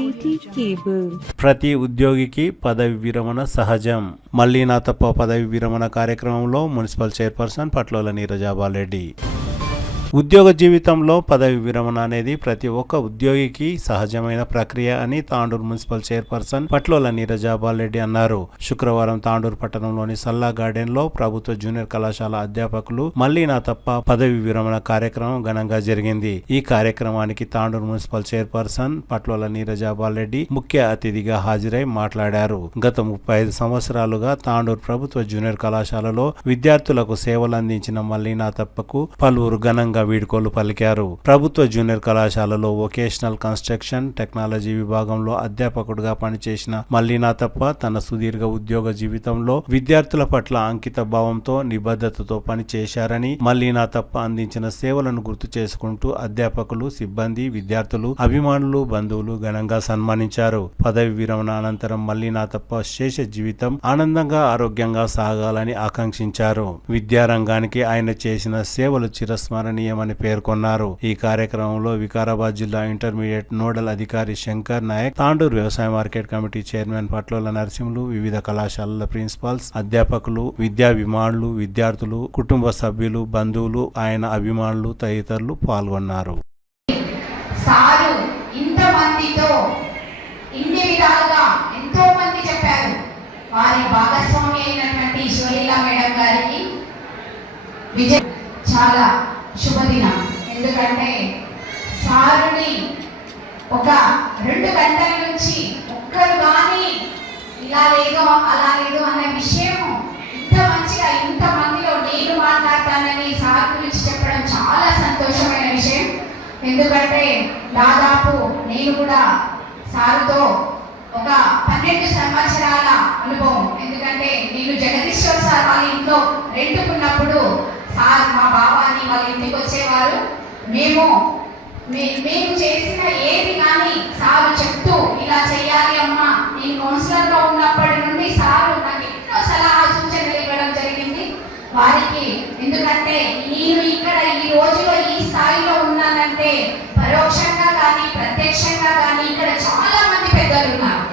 City cable. ప్రతి ఉద్యోగికి పదవి విరమణ సహజం. మళ్ళీ నా తప్ప పదవి విరమణ కార్యక్రమంలో మున్సిపల్ చైర్పర్సన్ పట్లోల నీరజాబాలరెడ్డి. ఉద్యోగ జీవితంలో పదవి విరమణ అనేది ప్రతి ఒక్క ఉద్యోగికి సహజమైన ప్రక్రియ అని తాండూరు మున్సిపల్ చైర్పర్సన్ పట్లోల నీరజాబాలరెడ్డి అన్నారు. శుక్రవారం తాండూరు పట్టణంలోని సల్లా గార్డెన్ లో ప్రభుత్వ జూనియర్ కళాశాల అధ్యాపకులు మళ్ళీ నా తప్ప పదవి విరమణ కార్యక్రమం ఘనంగా జరిగింది. ఈ కార్యక్రమానికి తాండూరు మున్సిపల్ చైర్పర్సన్ పట్లోల నీరజాబాలరెడ్డి ముఖ్య అతిథిగా హాజరై మాట్లాడారు. గత 35 సంవత్సరాలుగా తాండూరు ప్రభుత్వ జూనియర్ కళాశాలలో విద్యార్థులకు సేవలు అందించిన మళ్ళీ నా తప్పకు పలువురు ఘనంగా వీడ్కోలు పలికారు. ప్రభుత్వ జూనియర్ కళాశాలలో వొకేషనల్ కన్స్ట్రక్షన్ టెక్నాలజీ విభాగంలో అధ్యాపకుడిగా పనిచేసిన మళ్ళీ నా తప్ప తన సుదీర్ఘ ఉద్యోగ జీవితంలో విద్యార్థుల పట్ల అంకిత భావంతో నిబద్ధతతో పనిచేశారని, మళ్ళీ నా తప్ప అందించిన సేవలను గుర్తు చేసుకుంటూ అధ్యాపకులు, సిబ్బంది, విద్యార్థులు, అభిమానులు, బంధువులు ఘనంగా సన్మానించారు. పదవి విరమణ అనంతరం మళ్ళీ నా తప్ప శేష జీవితం ఆనందంగా, ఆరోగ్యంగా సాగాలని ఆకాంక్షించారు. విద్యారంగానికి ఆయన చేసిన సేవలు చిరస్మరణీయమని పేర్కొన్నారు. ఈ కార్యక్రమంలో వికారాబాద్ జిల్లా ఇంటర్మీడియట్ నోడల్ అధికారి శంకర్ నాయక్, తాండూరు వ్యవసాయ market committee chairman Patlola Narasimhulu, వివిధ కళాశాలల ప్రిన్సిపాల్స్, అధ్యాపకులు, విద్యాభిమానులు, విద్యార్థులు, కుటుంబ సభ్యులు, బంధువులు, ఆయన అభిమానులు తదితరులు పాల్గొన్నారు. సారు ఇంతమందితో ఇన్ని విధాలుగా ఎంతో మంది చెప్పారు. వారి భాగస్వామి అయినటువంటి ఈశ్వరీలా మేడం గారికి విజయ్ చాలా శుభదినం. ఎందుకంటే సారుని ఒక 2 గంటల నుంచి ఒక్కరు కానీ ఇలా లేదు అలా లేదు అనే విషయం ఇంత మంచిగా ఇంతమందిలో నేను మాట్లాడతానని సార్ గురించి చెప్పడం చాలా సంతోషమైన విషయం. ఎందుకంటే దాదాపు నేను కూడా సారుతో ఒక 12 సంవత్సరాల అనుభవం. ఎందుకంటే నేను జగదీశ్వర్ సార్ వాళ్ళ ఇంట్లో రెండుకున్నప్పుడు సార్ మా బాబాని వాళ్ళ ఇంటికి వచ్చేవారు. మేము చేసిన ఏది కానీ సారు చెప్తూ ఇలా చేయాలి అమ్మా. నేను కౌన్సిలర్గా ఉన్నప్పటి నుండి సారు నాకు ఎన్నో సలహా సూచనలు ఇవ్వడం జరిగింది వారికి. ఎందుకంటే నేను ఇక్కడ ఈ రోజులో ఈ స్థాయిలో ఉన్నానంటే పరోక్షంగా కానీ ప్రత్యక్షంగా కానీ ఇక్కడ చాలా మంది పెద్దలు ఉన్నారు.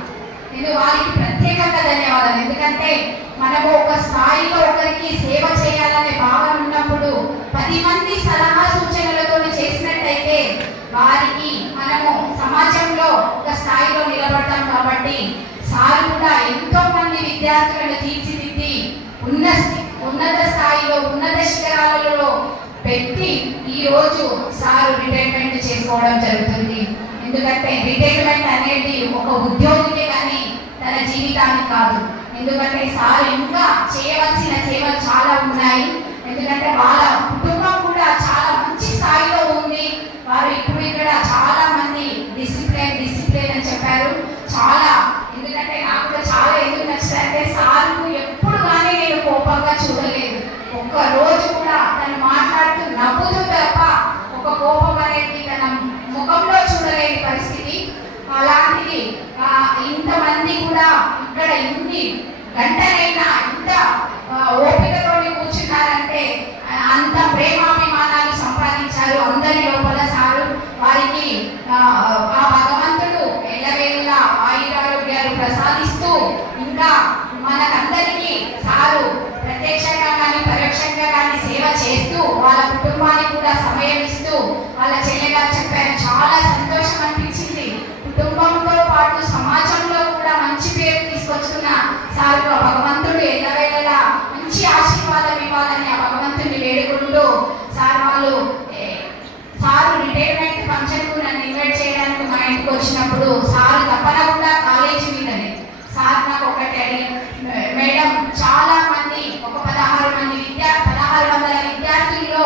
వారికి ప్రత్యేకంగా ధన్యవాదాలు. ఎందుకంటే మనము ఒక స్థాయిలో ఒకరికి సేవ చేయాలనే భావన ఉన్నప్పుడు 10 మంది సలహా సూచనలతో చేసినట్టయితే వారికి మనము సమాజంలో ఒక స్థాయిలో నిలబడతాం. కాబట్టి సార్ కూడా ఎంతో మంది విద్యార్థులను తీర్చిదిద్ది ఉన్నత స్థాయిలో ఉన్నత శిఖరాలలో పెట్టి ఈ రోజు సారు రిటైర్మెంట్ చేసుకోవడం జరుగుతుంది. ఎందుకంటే రిటైర్మెంట్ అనేది ఒక ఉద్యోగికే కానీ తన జీవితానికి కాదు. ఎందుకంటే సార్ ఇంకా చేయవలసిన సేవలు చాలా ఉన్నాయి. ఎందుకంటే వాళ్ళ కుటుంబం కూడా చాలా మంచి స్థాయిలో ఉంది. వారు ఇప్పుడు ఇక్కడ చాలా మంది డిసిప్లిన్ అని చెప్పారు. చాలా ఎందుకంటే నాకు కూడా చాలా ఎందుకు నచ్చిందంటే సార్కు ఎప్పుడు కానీ నేను కోపంగా చూడలేదు. ఒక్క రోజు కూడా తను మాట్లాడుతూ నవ్వుతూ తప్ప ఒక కోపం అనేది తన ముఖంలో చూడలేని పరిస్థితి. అలాంటిది ఇంతమంది కూడా ఇక్కడ ఇన్ని గంటలైనా ఇంత ఓపికతో కూర్చున్నారంటే అంత ప్రేమాభిమానాలు సంపాదించారు అందరి లోపల సారు. వారికి ఆ భగవంతుడు ఎల్లవేళ ఆయురారోగ్యాలు ప్రసాదిస్తూ ఇంకా మనకందరికీ సారు ప్రత్యక్షంగా కానీ పరోక్షంగా కానీ సేవ చేస్తూ వాళ్ళ కుటుంబానికి కూడా సమయం ఇస్తూ వాళ్ళ చెల్లెగారు చెప్పారు. చాలా సంతోషం అనిపించింది. కుటుంబంతో పాటు సమాజంలో కూడా మంచి పేరు తీసుకొచ్చుకున్న సార్ భగవంతుడు ఎల్లవేళలా మంచి ఆశీర్వాదం ఇవ్వాలని ఆ భగవంతుడిని వేడుకుంటూ సారు రిటైర్మెంట్ ఫంక్షన్ కు నన్ను ఇన్వైట్ చేయడానికి మా ఇంటికి వచ్చినప్పుడు సారు తప్పకుండా కాలేజీ మీదనే సార్ నాకు ఒకటి అడిగి, మేడం చాలా మంది ఒక 1600 విద్యార్థుల్లో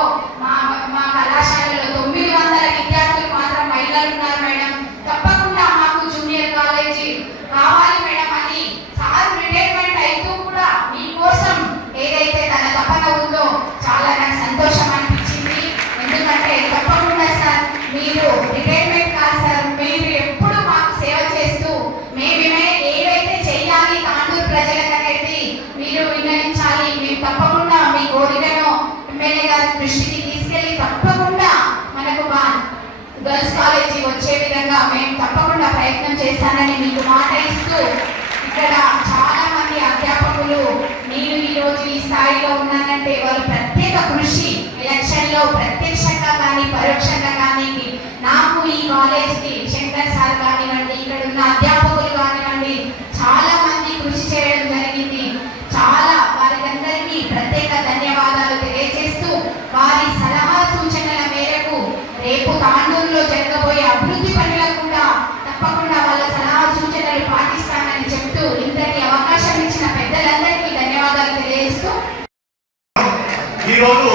మా కళాశాలలో 900 విద్యార్థులు మాత్రం మహిళలు ఉన్నారు మేడం. తప్పకుండా మాకు జూనియర్ కాలేజీ కావాలి మేడం అని సార్ రిటైర్మెంట్ అవుతూ కూడా మీకోసం ఏదైతే తన తపన ఉందో చాలా నాకు సంతోషం అనిపించింది. ఎందుకంటే తప్పకుండా సార్ మీరు రిటైర్మెంట్ కాదు సార్, మీరు ఎప్పుడు మాకు సేవ చేస్తానని మీకు మాట ఇస్తూ ఇక్కడ చాలా మంది అధ్యాపకులు నేను ఈరోజు ఈ స్థాయిలో ఉన్నానంటే వాళ్ళు ప్రత్యేక కృషి ఎలక్షన్లో ప్రత్యక్షంగా కానీ పరోక్షంగా కానీ నాకు ఈ కాలేజ్కి శంకర్ సార్ కానివ్వండి ఇక్కడ ఉన్న అధ్యాపకులు కానివ్వండి చాలా మంది కృషి చేయడం జరిగింది. చాలా వారికందరికీ ప్రత్యేక ధన్యవాదాలు తెలియజేస్తూ వారి సలహా సూచనల మేరకు రేపు తాండూరులో జరగబోయే అభివృద్ధి పనులకు కూడా తప్పకుండా వాళ్ళ సలహా సూచనలు పాటిస్తానని చెప్తూ ఇంతటి అవకాశం ఇచ్చిన పెద్దలందరికీ ధన్యవాదాలు తెలియజేస్తూ ఈరోజు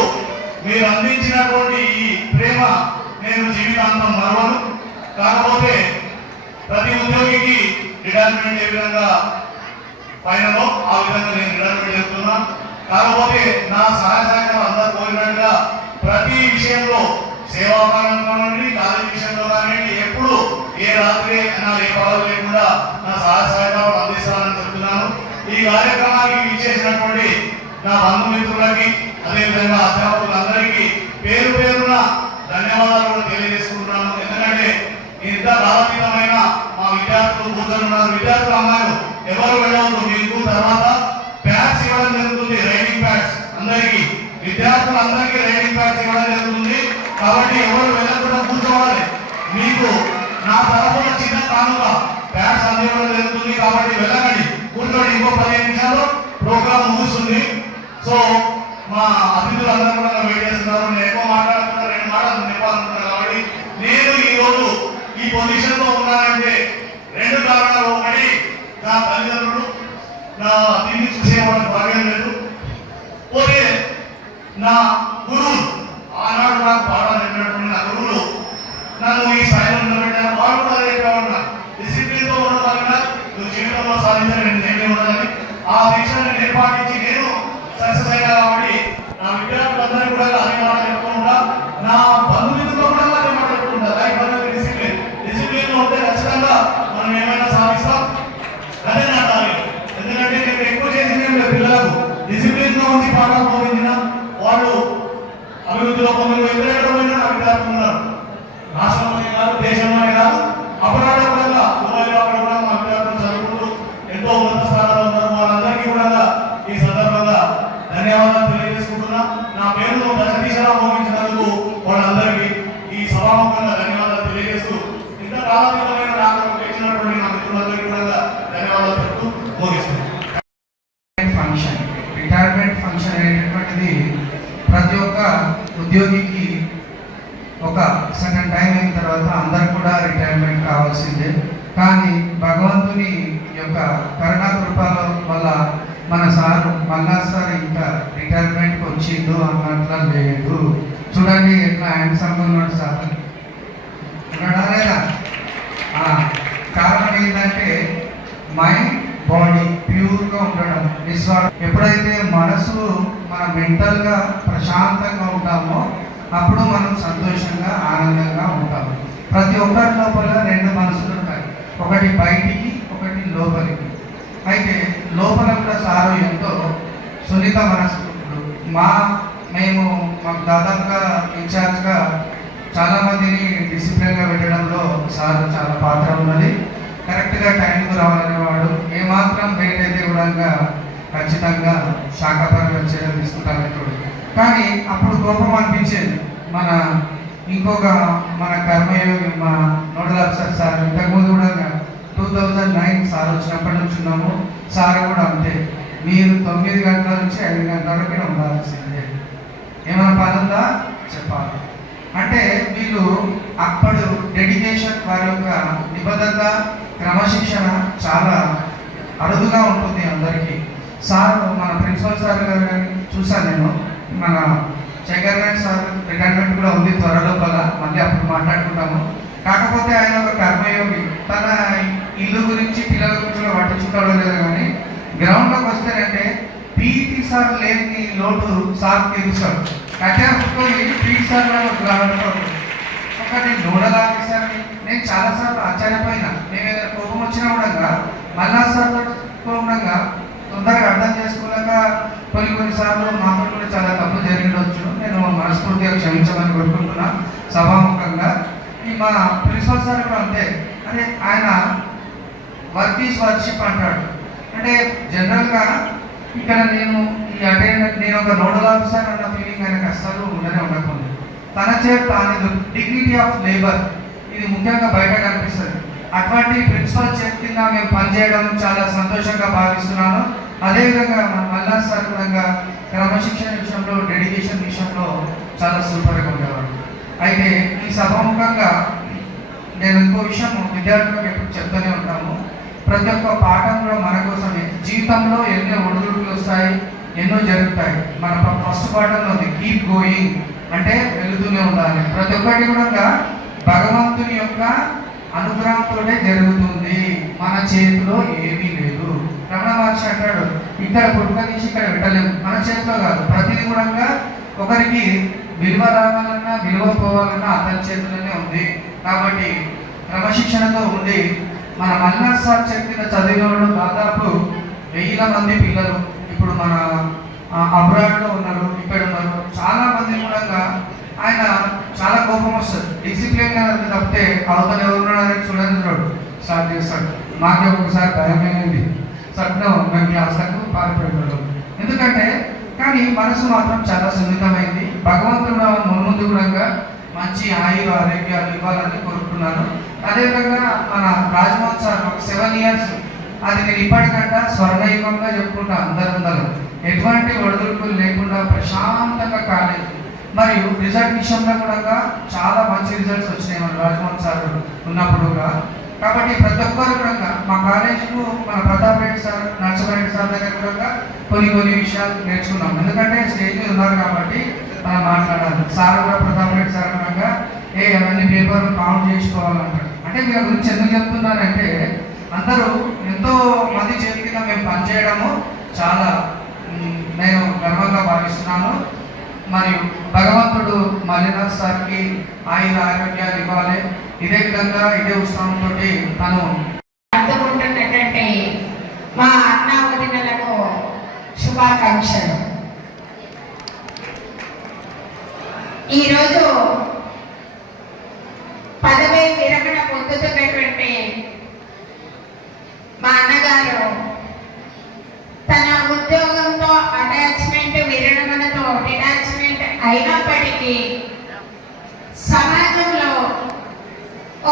మీరు అందించినటువంటి ఈ ప్రేమ నేను జీవితాంతం మరవను. కాకపోతే ప్రతి ఉద్యోగికి రిటైర్మెంట్ ఏ విధంగా ఫైనల్ ఆ విధంగా నేను రిటైర్మెంట్ చెప్తున్నా. కాకపోతే నా సహాయ సహకారం అందరూ కోరినట్టుగా ప్రతి విషయంలో సేవాపరంగా కానివ్వండి, కాలేజీ విషయంలో కానివ్వండి, ఎప్పుడు ఏ రాత్రి అయినా ఏ పదవి లేకుండా నా సహాయ సహకారం అందిస్తానని చెప్తున్నాను. ఈ కార్యక్రమానికి ఇచ్చేసినటువంటి నా బంధుమిత్రులకి అదేవిధంగా అధ్యాపకులందరికీ పేరు పేరున ధన్యవాదాలు కూడా తెలియజేసుకుంటున్నాను. ఎందుకంటే ఇంత కాలాతీతమైన మా విద్యార్థులు కూర్చొని విద్యార్థుల అమ్మాయిలు ఎవరు వెళ్ళవద్దు. మీకు తర్వాత ప్యాడ్స్ ఇవ్వడం జరుగుతుంది, రైటింగ్ ప్యాడ్స్ అందరికీ విద్యార్థులందరికీ రైటింగ్ ప్యాడ్స్ ఇవ్వడం జరుగుతుంది. కాబట్టి ఎవరు వెళ్ళకుండా కూర్చోవాలి. మీకు నా తరఫున చిన్న కానుక ప్యాడ్స్ అందివ్వడం జరుగుతుంది. కాబట్టి వెళ్ళకండి, కూర్చోండి. ఇంకో 15 నిమిషాలు ప్రోగ్రామ్ ముగుస్తుంది. సో మా అతిథులందరూ కూడా వెయిట్ చేస్తున్నారు. నేను ఎక్కువ మాట్లాడుతున్నా, 2 మాటలు చెప్పాలనుకున్నాను. కాబట్టి నేను ఈరోజు ఈ పొజిషన్ లో ఉన్నానంటే 2 కారణాలు. ఒకటి, నా తల్లిదండ్రులు నా దీన్ని చూసేవాళ్ళకి భాగ్యం లేదు. పోతే నా గురువులు ఆనాడు నాకు పాఠాలు చెప్పినటువంటి నా గురువులు నన్ను ఈ స్థాయిలో నిలబెట్టారు. వాళ్ళు కూడా చెప్పేవాళ్ళు డిసిప్లిన్ తో ఉండడం వలన నువ్వు జీవితంలో సాధించాలని నేనే ఉండాలని ఆ విషయాన్ని నేను పాటించి నేను సక్సెస్ అయ్యా. కాబట్టి నా విద్యార్థులందరూ కూడా అదే మాట చెప్పకుండా నా బంధుమిత్రులతో కూడా అదే మాట చెప్పుకుంటా. లైఫ్ అనేది డిసిప్లిన్ లో ఉంటే ఖచ్చితంగా మనం ఏమైనా సాధిస్తాం. అదే నా టార్గెట్. ఎందుకంటే నేను ఎక్కువ చేసింది పిల్లలకు డిసిప్లిన్ లో ఉంచి పాఠాలు బోధించిన వాళ్ళు అభివృద్ధిలో వ్యతిరేకమైన విద్యార్థులు ఉన్నారు. రాష్ట్రంలోనే కాదు, దేశంలోనే కాదు, అపరాధ కూడా దుబాయ్లో అక్కడ కూడా మా విద్యార్థులు చదువుకుంటూ ఎంతో ఉన్నత స్థానాల్లో ఉన్నారు. వాళ్ళందరికీ కూడా ఈ సందర్భంగా ధన్యవాదాలు తెలియజేసుకుంటున్నా. నా పేరును దశదిశలా మోగించినందుకు వాళ్ళందరికీ ఈ సభాముఖంగా ధన్యవాదాలు తెలియజేస్తూ ఇంత కాలాతీతమైన నాకు వచ్చినటువంటి నా మిత్రులందరికీ కూడా ధన్యవాదాలు చెప్తూ ముగిస్తున్నాను. ఫంక్షన్ రిటైర్మెంట్ ఫంక్షన్ అనేటటువంటిది ప్రతి ఒక్క ఉద్యోగికి ఒక సగం టైం అయిన తర్వాత అందరు కూడా రిటైర్మెంట్ కావాల్సిందే. కానీ భగవంతుని యొక్క కరుణా కృపల వల్ల మన సార్ మల్లా సార్ ఇంకా రిటైర్మెంట్కి వచ్చిండు అన్నట్లా లేదు. చూడండి ఎట్లా హ్యాండ్సమ్ ఉన్నాడు సార్, ఉన్నాడా లేదా? కారణం ఏంటంటే మైండ్ బాడీ ప్యూర్గా ఉండడం, నిస్వార్థం. ఎప్పుడైతే మనసు మన మెంటల్గా ప్రశాంతంగా ఉంటామో అప్పుడు మనం సంతోషంగా ఆనందంగా ఉంటాము. ప్రతి ఒక్కరి లోపల 2 మనసులు ఉంటాయి, ఒకటి బయటికి ఒకటి లోపలికి. అయితే లోపల కూడా సారు ఎంతో సున్నిత మనస్కుడు. మేము మాకు దాదాపుగా ఇన్ఛార్జ్గా చాలామందిని డిసిప్లిన్గా పెట్టడంలో సార్ చాలా పాత్ర ఉన్నది. కరెక్ట్గా టైంకు రావాలనేవాడు. ఏమాత్రం లేట్ అయితే కూడా ఖచ్చితంగా శాఖపరంగా చర్యలు తీసుకుంటాను. కానీ అప్పుడు కోపం అనిపించేది. మన కర్మయోగి మా నోడల్ ఆఫీసర్ సార్ ఇంతకుముందు కూడా 2009 సార్ వచ్చినప్పటి నుంచి ఉన్నాము. సార్ కూడా అంతే, మీరు 9 గంటల నుంచి 5 గంటల వరకు ఉండాల్సిందే, ఏమైనా పని ఉందా చెప్పాలి అంటే వీళ్ళు అప్పుడు డెడికేషన్, వారి యొక్క నిబద్ధత, క్రమశిక్షణ చాలా అరుదుగా ఉంటుంది అందరికీ. సార్ మన ప్రిన్సిపల్ సార్ గారు చూసాను నేను. మన శంకర్ సార్ రిటైర్మెంట్ కూడా ఉంది త్వరలో కదా, మళ్ళీ అప్పుడు మాట్లాడుకుంటాము. కాకపోతే ఆయన ఒక కర్మయోగి. తన ఇల్లు గురించి పిల్లల గురించి కూడా పట్టించుకోవడం లేదు. కానీ గ్రౌండ్లోకి వస్తేనంటే పీటీ సార్ లేని లోటు సార్ తీరుస్తాడు. కట్టేసుకొని పీటీ సార్ గ్రౌండ్లో ఒకటి నోడల్ ఆఫీసర్ని నేను చాలాసార్లు ఆశ్చర్యపోయినా. నేను ఏదైనా కోపం వచ్చినా కూడా మళ్ళా సార్తో ఉండగా తొందరగా అర్థం చేసుకోలేక కొన్నిసార్లు మాకు కూడా చాలా తప్పు జరిగిండొచ్చు. నేను మనస్ఫూర్తిగా క్షమించమని కోరుకుంటున్నా సభాముఖంగా. ఈ మా ప్రిన్సిపల్ సార్ కూడా అంతే. అదే ఆయన వర్క్ ఈజ్ వర్షిప్ అంటాడు. అంటే జనరల్గా ఇక్కడ నేను ఈ అటెండెంట్ నేను ఒక నోడల్ ఆఫీసర్ అన్న ఫీలింగ్ ఆయనకు అస్సలు ఉండకుండా తన చేత తాను డిగ్నిటీ ఆఫ్ లేబర్ ఇది ముఖ్యంగా బయట కనిపిస్తుంది. అటువంటి ప్రిన్సిపల్ చేతి కింద మేము పనిచేయడం చాలా సంతోషంగా భావిస్తున్నాను. అదేవిధంగా మన మల్లా సార్ కూడా క్రమశిక్షణ విషయంలో డెడికేషన్ విషయంలో చాలా సూపర్గా ఉండేవాడు. అయితే ఈ సభాముఖంగా నేను ఇంకో విషయం విద్యార్థులకు ఎప్పుడు చెప్తూనే ఉంటాము, ప్రతి ఒక్క పాఠం కూడా మన కోసమే. జీవితంలో ఎన్నో ఒడిదుడుకులు వస్తాయి, ఎన్నో జరుగుతాయి. మన ఫస్ట్ పాఠంలో ఉంది కీప్ గోయింగ్, అంటే వెళుతూనే ఉండాలి. ప్రతి ఒక్కటి కూడా భగవంతుని యొక్క అనుగ్రహంతోనే జరుగుతుంది, మన చేతిలో ఏమీ లేదు. రమణ మహర్షి అంటాడు, ఇక్కడ పుట్టుక తీసి ఇక్కడ పెట్టలేము, మన చేతిలో కాదు. ప్రతిదీ కూడా ఒకరికి విలువ రావాలన్నా విలువ పోవాలన్నా అతని చేతిలోనే ఉంది. కాబట్టి క్రమశిక్షణతో ఉండి మన మల్లా సార్ చెప్పిన చదివిన దాదాపు 1000 మంది పిల్లలు ఇప్పుడు మన అబ్రాడ్లో ఉన్నారు, ఇక్కడ ఉన్నారు. చాలా మంది కూడా ఆయన చాలా కోపం వస్తుంది, డిసిప్లిన్గా తప్పితే అవతల ఎవరున్నారని చూడని స్టార్ట్ చేస్తాడు. మాకే ఒకసారి భయమైంది, సట్నం మేము క్లాస్లకు పారిపోయినాడు. ఎందుకంటే కానీ మనసు మాత్రం చాలా సున్నితమైంది. భగవంతుడు ముందు కూడా మంచి ఆయుర ఆరోగ్యాలు ఇవ్వాలని కోరుకున్నాను. అదేవిధంగా మన రాజ్మోహన్ సార్ ఒక 7 years అది నేను ఇప్పటికంటే స్వర్ణయుగంగా చెప్పుకుంటా. అందరూ ఎటువంటి ఒడిదుడుకులు లేకుండా ప్రశాంతంగా కాలేజ్ మరియు రిజల్ట్ విషయంలో కూడా చాలా మంచి రిజల్ట్స్ వచ్చినాయి మన రాజ్మోహన్ సార్ ఉన్నప్పుడు కూడా. కాబట్టి ప్రతి ఒక్కరు కూడా మా కాలేజీకు మన ప్రతాప్ రెడ్డి సార్, నర్సరెడ్డి సార్ దగ్గర కూడా కొన్ని విషయాలు నేర్చుకున్నాం. ఎందుకంటే స్టేజ్ మీద ఉన్నారు కాబట్టి మనం మాట్లాడాలి. సార్ కూడా ప్రతాప్ రెడ్డి సార్ కూడా అవన్నీ పేపర్లు కౌంట్ చేసుకోవాలంటారు. అంటే వీళ్ళ గురించి ఎందుకు చెప్తున్నానంటే అందరూ ఎంతో మంది చేతి కింద మేము పనిచేయడము చాలా నేను గర్వంగా భావిస్తున్నాను. మరియు భగవంతుడు మల్లినాథ్ సార్కి ఆయుర ఆరోగ్యాలు ఇవ్వాలి. ఇదే విధంగా ఇదే ఉత్సాహంతో తను అందుకుంటున్నటువంటి మా అన్న వదినలకు శుభాకాంక్షలు. ఈరోజు పదవి విరమణ పొందుతున్నటువంటి మా అన్నగారు తన ఉద్యోగంతో అటాచ్మెంట్ విరమణతో డిటాచ్మెంట్ అయినప్పటికీ సమాజంలో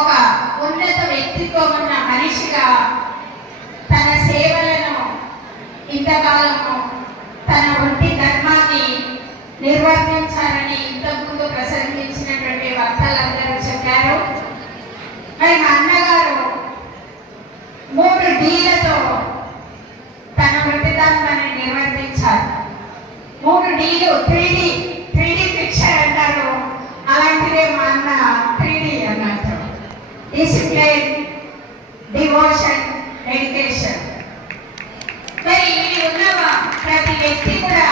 ఒక ఉన్నత వ్యక్తిత్వం ఉన్న మనిషిగా తన సేవలను ఇంతకాలము తన వృత్తి ధర్మాన్ని నిర్వర్తించాలని ఇంతకుముందు ప్రసంగించినటువంటి వక్తలందరూ చెప్పారు. మరి మా అన్నగారు 3 Dలతో తన వృత్తి ధర్మాన్ని నిర్వర్తించారు. 3 Dలు 3D పిక్చర్ అంటారు. అలాంటిదే మా అన్న 3D అన్నట్టు. Discipline, devotion, dedication. మరి ఇవి ఉన్న ప్రతి వ్యక్తి కూడా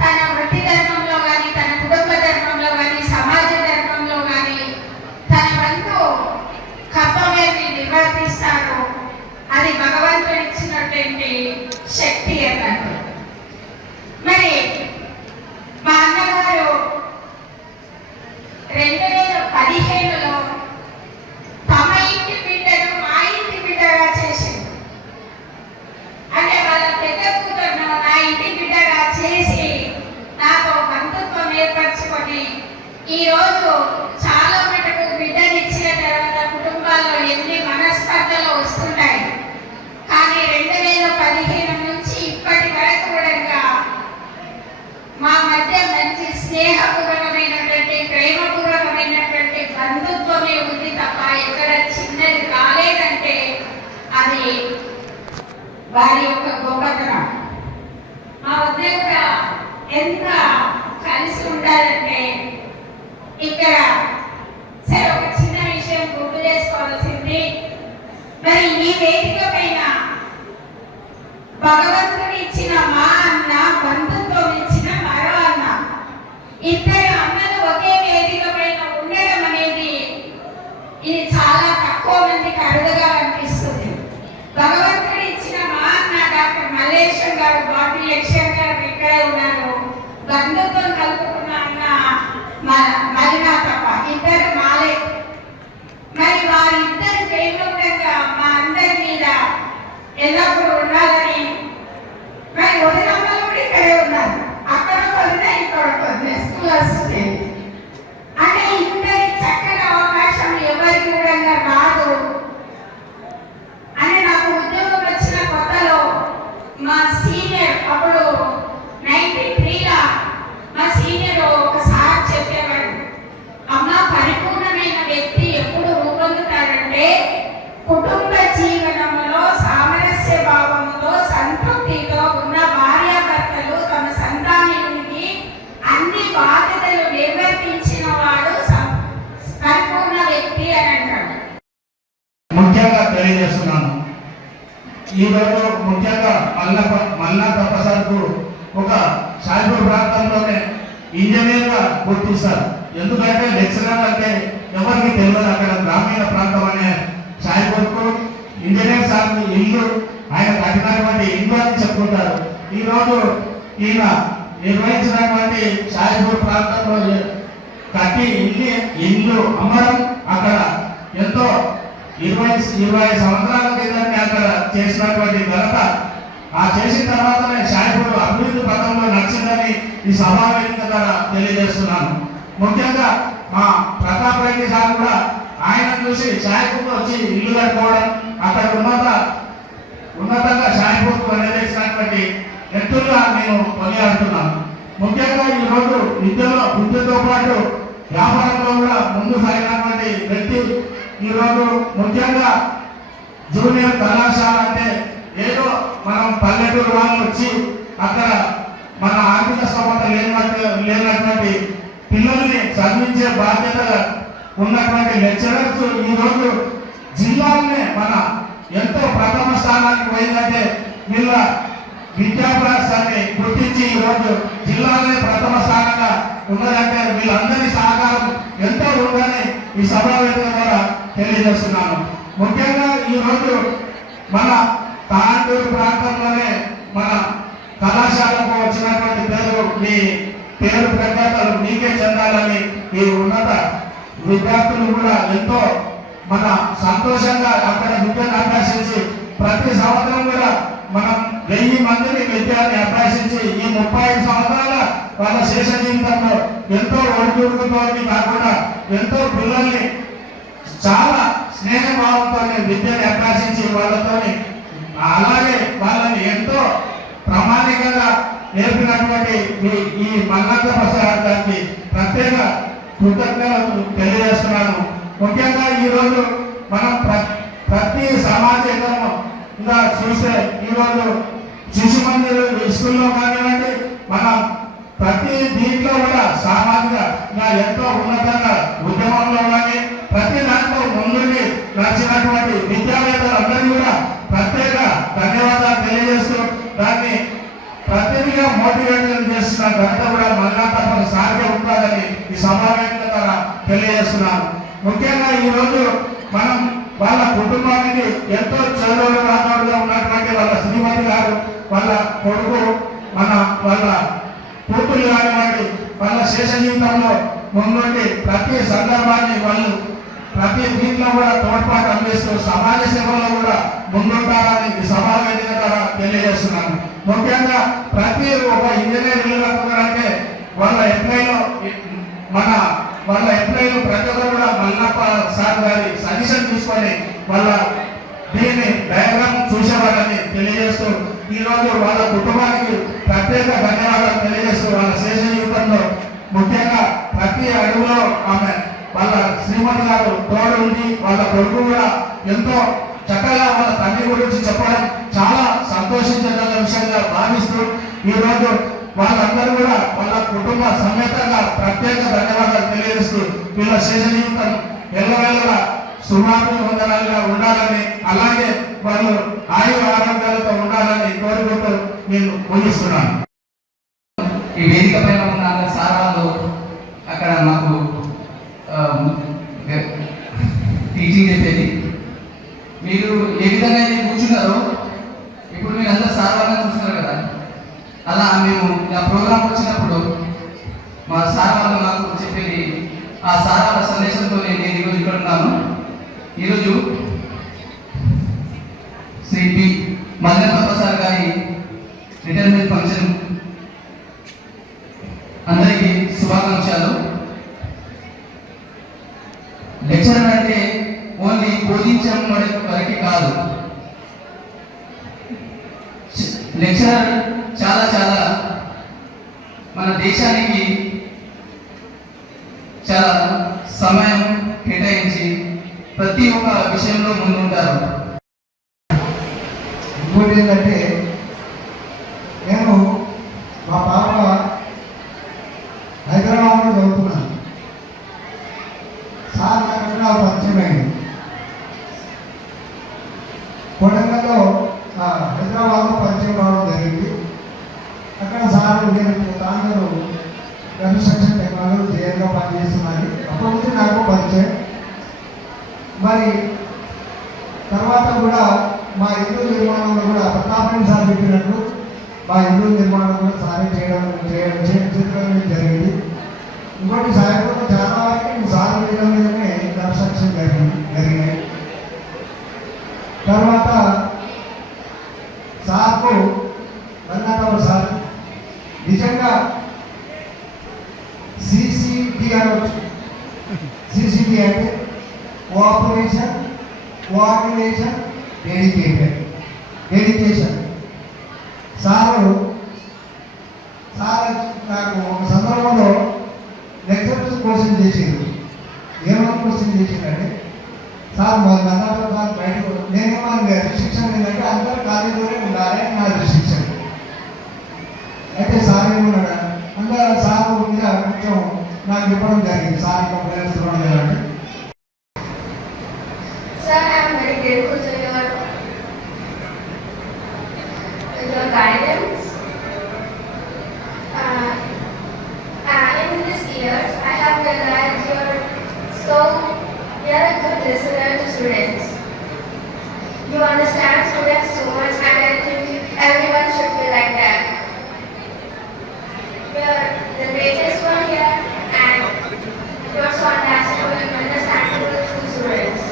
తన వృత్తి ధర్మంలో కానీ, తన కుటుంబ ధర్మంలో కానీ, సమాజ ధర్మంలో కానీ తన వంతు కర్తవ్యాన్ని నిర్వర్తిస్తాడు. అది భగవంతుడు ఇచ్చినటువంటి శక్తి అన్నట్టు. మరి మా అన్నగారు 2015లో తమ ఇంటి బిడ్డను మా ఇంటి బిడ్డగా చేసింది. అంటే వాళ్ళ పెద్ద కూతురును నా ఇంటి బిడ్డగా చేసి నాతో బంధుత్వం ఏర్పరచుకొని ఈరోజు చాలా మటుకు బిడ్డనిచ్చిన తర్వాత కుటుంబాల్లో ఎన్ని మనస్పర్ధలు వస్తుంటాయి. కానీ 2015 నుంచి ఇప్పటి వరకు కూడా మా మధ్య మంచి స్నేహపూర్వకమైనటువంటి ప్రేమపూర్వకమైనటువంటి బంధుత్వమే ఉంది తప్ప ఎక్కడ చిన్నది కాలేదంటే అది వారి యొక్క గొప్పతనం. మా వద్ద కూడా ఎంత కలిసి ఉండాలంటే ఇక్కడ సరే ఒక చిన్న విషయం గుర్తు చేసుకోవాల్సింది. మరి ఈ వేదిక పైన భగవంతుడు ఇచ్చిన మా అన్న, బంధుత్వం ఇచ్చిన మరో అన్న, ఇద్దరు అన్నలు ఒకే వేదిక పైన ఉండడం అనేది ఇది చాలా తక్కువ మందికి అరుదుగా అనిపిస్తుంది. భగవంతుడు ఇచ్చిన మా అన్న డాక్టర్ మల్లేశం గారు, బాబీ లక్ష్యం గారు ఇక్కడే ఉన్నారు. బంధుత్వం కలుపుకున్న అన్న మలినా తప్ప ఇద్దరు మాలే. మరి వారిద్దరు ప్రేమగా మా అందరి మీద ఎల్లప్పుడూ ఉండాలని. మరి వదినమ్మలు కూడా ఇక్కడే ఉన్నారు, అక్కడ వదిన ఇక్కడ వదిన స్కూల్ వస్తుంది అంటే ఇంతటి చక్కని అవకాశం ఎవరికి కూడా రాదు అని నాకు ఉద్యోగం వచ్చిన కొత్తలో మా సీనియర్ అప్పుడు 93లో మా సీనియర్ ఒక సార్ చెప్పేవాడు, అమ్మ పరిపూర్ణమైన వ్యక్తి ఎప్పుడు రూపొందుతాడంటే కుటుంబ జీవనంలో సామరస్య భావంతో సంతృప్తితో ఉన్న భార్యాభర్తలు తమ సంతానానికి అన్ని బాధ్యతలు నిర్వర్తించిన వాడు పరిపూర్ణ వ్యక్తి అని అంటాడు. ముఖ్యంగా తెలియజేస్తున్నాను, ఈరోజు ముఖ్యంగా మల్లా తప్పసార్కు ఒక షాయిపూర్ ప్రాంతంలోనే ఇంజనీర్గా గుర్తిస్తారు. ఎందుకంటే లెక్చరర్ అంటే ఎవరికి తెలియదు, అక్కడ గ్రామీణ ప్రాంతం అనే షాయిపూర్కు ఇంజనీర్ సార్ ఇల్లు ఆయన కట్టినటువంటి ఇల్లు అని చెప్పుకుంటారు. ఈరోజు ఈయన నిర్వహించినటువంటి షాయిపూర్ ప్రాంతంలో కట్టి ఇల్లు అమ్మడం, అక్కడ ఎంతో 20 సంవత్సరాల కింద అక్కడ చేసినటువంటి ఘనత, ఆ చేసిన తర్వాతనే షాయిపూర్ అభివృద్ధి పథంలో నడిచిందని ఈ సమావేశం ద్వారా తెలియజేస్తున్నాను. ముఖ్యంగా మా ప్రతాప్ రెడ్డి సార్ కూడా ఆయన చూసి షాయిపూర్ వచ్చి ఇల్లు కట్టుకోవడం, అక్కడ ఉన్నతంగా షాయిపూర్ నిర్వహించినటువంటి వ్యక్తులుగా నేను కొనియాడుతున్నాను. ముఖ్యంగా ఈరోజు విద్యతో పాటు వ్యాపారంలో కూడా ముందు సాగినటువంటి వ్యక్తి. ఈరోజు ముఖ్యంగా జూనియర్ కళాశాల అంటే ఏదో మనం పల్లెటూరు వాళ్ళు వచ్చి అక్కడ మన ఆర్థిక స్తోమత లేనటువంటి పిల్లల్ని చదివించే బాధ్యత ఉన్నటువంటి లెక్చరర్స్ ఈరోజు జిల్లాలోనే మన ఎంతో ప్రథమ స్థానానికి పోయిందంటే వీళ్ళ విద్యాభ్యాసాన్ని గుర్తించి ఈరోజు జిల్లాలోనే ప్రథమ స్థానంగా ఉన్నదంటే వీళ్ళందరి సహకారం ఎంతో ఉందని ఈ సమావేశం ద్వారా తెలియజేస్తున్నాను. ముఖ్యంగా ఈరోజు మన తాండూరు ప్రాంతంలోనే మన కళాశాలకు వచ్చినటువంటి మీ పేరు ప్రఖ్యాతలు మీకే చెందాలని ఈ ఉన్నత విద్యార్థులు కూడా ఎంతో మన సంతోషంగా అక్కడ విద్యను అభ్యసించి ప్రతి సంవత్సరం కూడా మనం 1000 మందిని విద్యాన్ని అభ్యసించి ఈ 35 సంవత్సరాల వాళ్ళ శేష జీవితంలో ఎంతో ఒడిదుడుకుతో కాకుండా ఎంతో పిల్లల్ని చాలా స్నేహభావంతో విద్యని అభ్యసించి వాళ్ళతో అలాగే వాళ్ళని ఎంతో ప్రామాణికంగా నేర్పినటువంటి ఈ మల్లంత ప్రసాద్ గారికి ప్రత్యేక కృతజ్ఞతలు తెలియజేస్తున్నాను. ముఖ్యంగా ఈరోజు మనం ప్రతి సామాజికంగా చూస్తే ఈరోజు శిశు మందిర్ స్కూల్లో కానివ్వండి, మనం ప్రతి దీంట్లో కూడా సామాజికంగా ఎంతో ఉన్నతంగా ఉద్యమంలో కానీ ప్రతి దాంట్లో ముందుండి నడిచినటువంటి విద్యావేత్తలందరినీ కూడా ప్రత్యేక ధన్యవాదాలు తెలియజేస్తూ దాన్ని ప్రతినిధిగా మోటివేట్ చేస్తున్న ఘనత కూడా మళ్ళా తప్ప సాధ్యం ఉంటుందని ఈ సమావేశం ద్వారా తెలియజేస్తున్నాను. ముఖ్యంగా ఈరోజు మనం వాళ్ళ కుటుంబానికి ఎంతో చదువులు రాతోడుగా ఉన్నటువంటి వాళ్ళ శ్రీమతి గారు, వాళ్ళ కొడుకు, వాళ్ళ కూతురు కానివ్వండి, వాళ్ళ శేష జీవితంలో ముందుండి ప్రతి సందర్భాన్ని వాళ్ళు ప్రతి దీంట్లో కూడా తోడ్పాటు అందిస్తూ సమాజ సేవలో కూడా ముందుంటారని ఈ సమావేశం ద్వారా తెలియజేస్తున్నాను. ముఖ్యంగా ప్రతి ఒక ఇంజనీర్ ఇల్లు కట్టుకోవాలంటే వాళ్ళ ఎంప్లాయ్లో ప్రతి ఒక్కరు కూడా మల్లప్ప సార్ గారి సజెషన్ తీసుకొని వాళ్ళ దీన్ని డయాగ్రామ్ చూసేవాళ్ళని తెలియజేస్తూ ఈరోజు వాళ్ళ కుటుంబానికి ప్రత్యేక ధన్యవాదాలు తెలియజేస్తూ వాళ్ళ శేష జీవితంలో ముఖ్యంగా ప్రతి అడుగులో ఆమె వాళ్ళ శ్రీమతి గారు తోడు ఉండి వాళ్ళ కొడుకు కూడా ఎంతో చక్కగా వాళ్ళ తండ్రి గురించి చెప్పడం చాలా సంతోషించదగ్గ విషయంగా భావిస్తూ ఈరోజు వాళ్ళందరూ కూడా వాళ్ళ కుటుంబ సమేతంగా ప్రత్యేక ధన్యవాదాలు తెలియజేస్తూ వీళ్ళ శేష జీవితం ఎల్లవేళలా సుమారు వందనాలుగా ఉండాలని, అలాగే వాళ్ళు ఆరోగ్యాలతో ఉండాలని కోరుకుంటూ నేను ముగిస్తున్నాను. ఈ వేదిక పైన ఉన్న సార్ వాళ్ళు అక్కడ మాకు టీచింగ్ చెప్పేది. మీరు ఏ విధంగా అయితే కూర్చున్నారో ఇప్పుడు మీరు అందరూ సార్ వాళ్ళని చూస్తున్నారు కదా, అలా మేము ఆ ప్రోగ్రామ్ వచ్చినప్పుడు మా సార్ వాళ్ళు మాకు చెప్పేది, ఆ సార్ వాళ్ళ సందేశంతో నేను ఈరోజు ఇక్కడ ఉన్నాను. ఈరోజు శ్రీ పి మల్లెప్ప ప్రసాద్ గారి రిటైర్మెంట్ ఫంక్షన్ అందరికీ శుభాకాంక్షలు. లెక్చరర్ అంటే ఓన్లీ బోధించడం వరకు కాదు, లెక్చరర్ చాలా చాలా మన దేశానికి చాలా సమయం కేటాయించి ప్రతి ఒక్క విషయంలో ముందుంటారు. ఇంకోటి ఏంటంటే నేను మా పాప హైదరాబాద్లో చదువుతున్నాను. సార్ నాకు పరిచయం అయింది. కొడంగల్లో హైదరాబాద్లో పరిచయం కావడం జరిగింది. అక్కడ సార్ నేను తాను కన్స్ట్రక్షన్ టెక్నాలజీ జేఎల్గా పనిచేస్తున్నది. అప్పటి నుంచి నాకు పరిచయం. మరి తర్వాత కూడా మా ఇల్లు నిర్మాణంలో కూడా ప్రతాపరెడ్డి సార్ చెప్పినట్టు మా ఇల్లు నిర్మాణం కూడా సారే చేయడం జరిగింది. ఇంకోటి సాయంత్రం చాలా వరకు సార్ మీదనే కన్స్ట్రక్షన్ జరిగినాయి. తర్వాత సార్కు రంగనాథరావు సార్ నిజంగా సిసిడి అనవచ్చు. సిసిడి అంటే కోఆపరేషన్, కోఆర్డినేషన్, డెడికేషన్. సార్ నాకు ఒక సందర్భంలో లెక్చర్స్ క్వశ్చన్ చేసేది. ఏమని క్వశ్చన్ చేసిందంటే, సార్ మా గంగాధర సార్ బయటకు నేనేమో రిస్ట్రిక్షన్ ఏంటంటే అందరూ కాలేజీలోనే ఉండాలి అని నా రిస్ట్రిక్షన్. అయితే సార్ ఏమన్నాడు, అందరూ సార్ మీద కొంచెం నాకు చెప్పడం జరిగింది. సార్ ఇంకా పేరెంట్స్ ఇవ్వడం జరిగింది. Sir, I am very grateful to your guidance. In these years, I have realized you are a good listener to students. You understand students so much, and I think everyone should be like that. You are the greatest one here, and you are so understandable and understandable to students.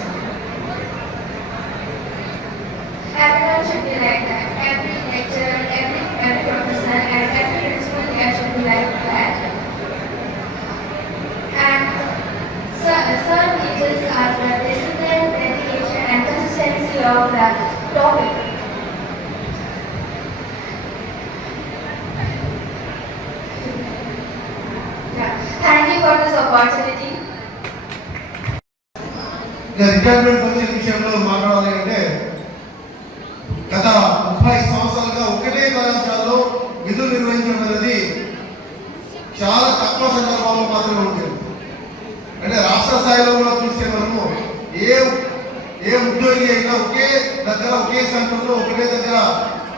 Everyone should be like that. Every lecturer, every professor, and every principal here should be like that. And sir teaches us the discipline, dedication, and consistency of the topic. Yeah. Thank you for this opportunity. Retirement function విషయంలో మాట్లాడాలి అంటే, గత 30 సంవత్సరాలుగా ఒకటే కళాశాలలో విధులు నిర్వహించడం అనేది చాలా తక్కువ సందర్భాల్లో మాత్రమే ఉంటుంది. అంటే రాష్ట్ర స్థాయిలో కూడా చూస్తే మనము ఏ ఉద్యోగి అయినా ఒకే దగ్గర ఒకే సెంటర్లో ఒకటే దగ్గర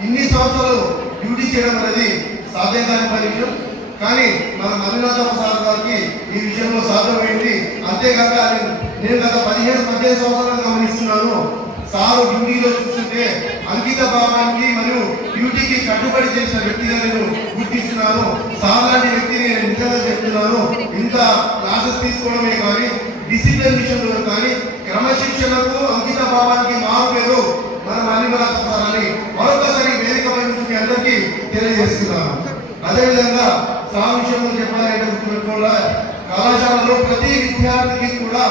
ఇన్ని సంవత్సరాలు డ్యూటీ చేయడం అనేది సాధ్యం కాని పని విషయం. కానీ మన మల్లినాథరావు సార్ గారికి ఈ విషయంలో సాధ్యమైంది. అంతేకాక నేను గత 15 సంవత్సరాలు గమనిస్తున్నాను. సారు డ్యూటీలో చూస్తుంటే అంకిత భావానికి మరియు డ్యూటీకి కట్టుబడి చేసిన వ్యక్తిగా నేను గుర్తిస్తున్నాను. సార్ లాంటి వ్యక్తిని నేను నిజంగా చెప్తున్నాను. ఇంత క్లాసెస్ తీసుకోవడమే కానీ, డిసిప్లిన్ విషయంలో కానీ, క్రమశిక్షణకు అంకిత భావానికి మారు పేరు మన మల్లినాథరావు సార్ అని మరొకసారి వేదికపై నుంచి మీ అందరికీ తెలియజేస్తున్నాను. అదేవిధంగా సార్ విషయంలో చెప్పాలంటే గుర్తుపెట్టుకోవాలా, కళాశాలలో ప్రతి విద్యార్థికి కూడా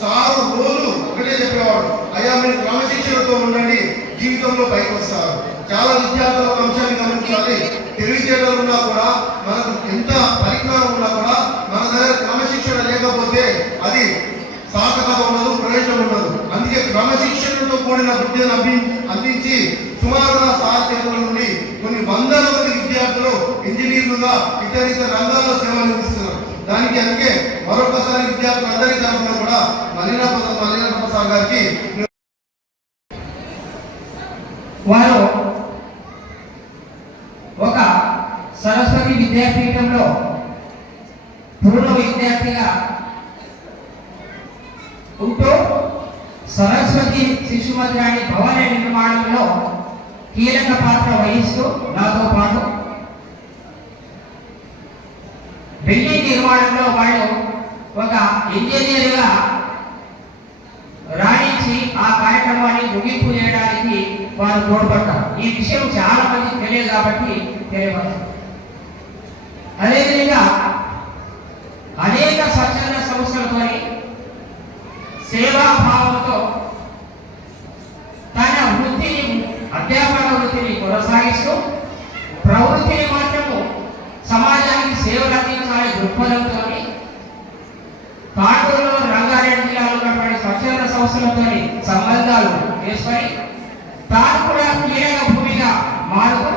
సారు రోజు ఒకటే చెప్పేవాడు, అయ్యా మీరు క్రమశిక్షణతో ఉండండి, జీవితంలో పైకి వస్తారు. చాలా విద్యార్థుల అంశాన్ని గమనించాలి. తెలివితేటలు ఉన్నా కూడా, మనకు ఎంత పరిజ్ఞానం ఉన్నా కూడా మన దగ్గర క్రమశిక్షణ లేకపోతే అది సార్థకత ఉండదు, ప్రయోజనం ఉండదు. అందుకే క్రమశిక్షణతో కూడిన విద్యను అందించి సుమారుగా సార్ చేతుల నుండి కొన్ని వందల మంది విద్యార్థులు ఇంజనీర్లుగా ఇతర రంగాల్లో సేవలు అందిస్తున్నారు. దానికి అందుకే మరొకసారి విద్యార్థులందరి తరఫున కూడా మల్లినాథరావు సార్ గారికి వారు ఒక సరస్వతి విద్యాపీఠంలో పూర్వ విద్యార్థిగా ఉంటూ సరస్వతి శిశుమందిరాన్ని భవన నిర్మాణంలో కీలక పాత్ర వహిస్తూ నాతో పాటు బిల్డింగ్ నిర్మాణంలో వాళ్ళు ఒక ఇంజనీర్గా రాణించి ఆ కార్యక్రమాన్ని ముగింపు చేయడానికి వారు తోడ్పడతారు. ఈ విషయం చాలా మందికి తెలియదు కాబట్టి తెలియవచ్చు. అదేవిధంగా అనేక స్వచ్ఛంద సంస్థలతో సేవాభావంతో తన వృత్తిని, అధ్యాపన వృత్తిని కొనసాగిస్తూ ప్రవృత్తిని మాత్రము సమాజానికి సేవలు అందించాలనే దృక్పథంతో తాండూరులో రంగారెడ్డి జిల్లాలో ఉన్నటువంటి స్వచ్ఛంద సంస్థలతో సంబంధాలు చేసుకొని తాను కూడా కీలక భూమిక మారుతూ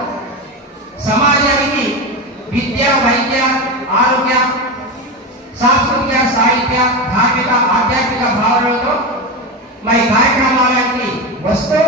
సమాజానికి విద్య, వైద్య, ఆరోగ్య, సాంస్కృతిక, సాహిత్య, ధార్మిక, ఆధ్యాత్మిక భావనలతో మరి కార్యక్రమాలకి వస్తూ